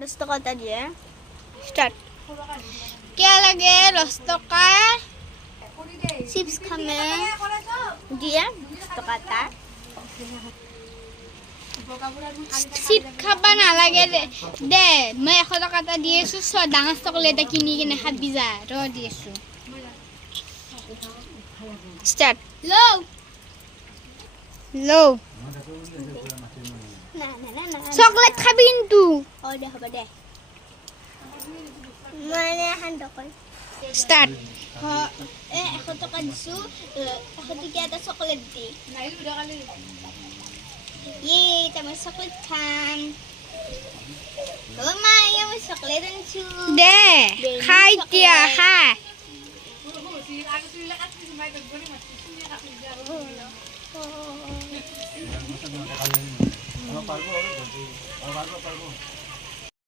10 টাকা দিয়ে স্টার্ট কে লাগে 10 টাকা চিপস খামে দিয়ে 10 টাকা চিপ খাবা নালাগে দে মই 100 টাকা এটা দি আছো ডাঙৰ চকলেট এটা কিনি কিনে খাবি যা ৰ দি আছো স্টার্ট লো লো না না না না চকলেট খাবি কিন্তু ও দে হবে দে মানে হান দকল স্টার্ট 100 টাকা দিছো 100 টাকা এটা চকলেট দি তেমন চকলেট খাম ও মা আমি চকলেট আনছো দে খাই দিয়া খা পারবো